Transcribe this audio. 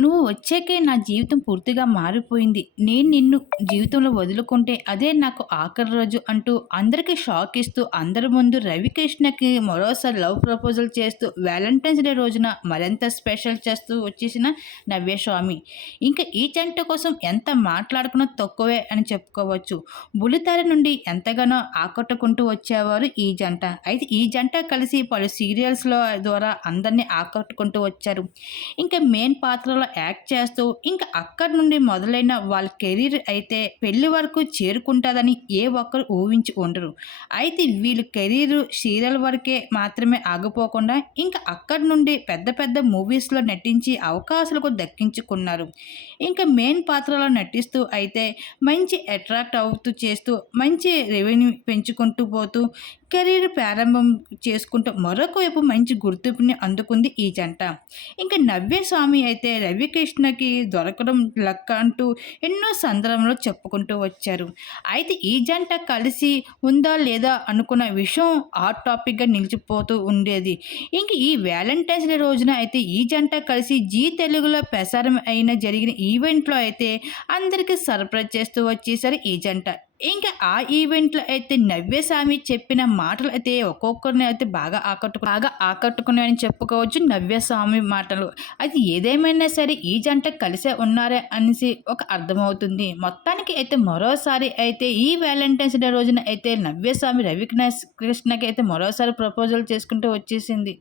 నువ్వు వచ్చాకే నా జీవితం పూర్తిగా మారిపోయింది. నేను నిన్ను జీవితంలో వదులుకుంటే అదే నాకు ఆఖరి రోజు అంటూ అందరికీ షాక్ ఇస్తూ అందరి ముందు రవికృష్ణకి మరోసారి లవ్ ప్రపోజల్ చేస్తూ వ్యాలంటైన్స్ డే రోజున మరింత స్పెషల్ చేస్తూ వచ్చేసిన నవ్యస్వామి. ఇంకా ఈ జంట కోసం ఎంత మాట్లాడుకున్నా తక్కువే అని చెప్పుకోవచ్చు. బులితార నుండి ఎంతగానో ఆకట్టుకుంటూ వచ్చేవారు ఈ జంట. అయితే ఈ జంట కలిసి పలు సీరియల్స్లో ద్వారా అందరినీ ఆకట్టుకుంటూ వచ్చారు. ఇంకా మెయిన్ పాత్రలో యాక్ట్ చేస్తూ ఇంకా అక్కడి నుండి మొదలైన వాళ్ళ కెరీర్ అయితే పెళ్ళి వరకు చేరుకుంటుందని ఏ ఒక్కరు ఊహించి ఉండరు. అయితే వీళ్ళ కెరీర్ సీరియల్ వరకే మాత్రమే ఆగిపోకుండా ఇంకా అక్కడి నుండి పెద్ద పెద్ద మూవీస్లో నటించి అవకాశాలకు దక్కించుకున్నారు. ఇంకా మెయిన్ పాత్రలో నటిస్తూ అయితే మంచి అట్రాక్ట్ అవుతూ చేస్తూ మంచి రెవెన్యూ పెంచుకుంటూ పోతూ కెరీర్ ప్రారంభం చేసుకుంటూ మరొక వైపు మంచి గుర్తింపుని అందుకుంది ఈ జంట. ఇంకా నవ్యస్వామి అయితే రవి రవికృష్ణకి దొరకడం లక్క అంటూ ఎన్నో సందర్భంలో చెప్పుకుంటూ వచ్చారు. అయితే ఈ జంట కలిసి ఉందా లేదా అనుకున్న విషయం హాట్ టాపిక్గా నిలిచిపోతూ ఉండేది. ఇంక ఈ వ్యాలంటైన్స్ డే రోజున అయితే ఈ జంట కలిసి జీ తెలుగులో ప్రసారం అయిన జరిగిన ఈవెంట్లో అయితే అందరికీ సర్ప్రైజ్ చేస్తూ వచ్చేసరి ఈ జంట. ఇంకా ఆ ఈవెంట్లో అయితే నవ్యస్వామి చెప్పిన మాటలు అయితే ఒక్కొక్కరిని అయితే బాగా ఆకట్టుకు బాగా ఆకట్టుకున్నాయని చెప్పుకోవచ్చు నవ్యస్వామి మాటలు. అది ఏదేమైనా సరే ఈ జంట కలిసే ఉన్నారే అనేసి ఒక అర్థమవుతుంది. మొత్తానికి అయితే మరోసారి అయితే ఈ వ్యాలంటైన్స్ డే రోజున అయితే నవ్యస్వామి రవికృష్ణ కృష్ణకి అయితే మరోసారి ప్రపోజల్ చేసుకుంటూ వచ్చేసింది.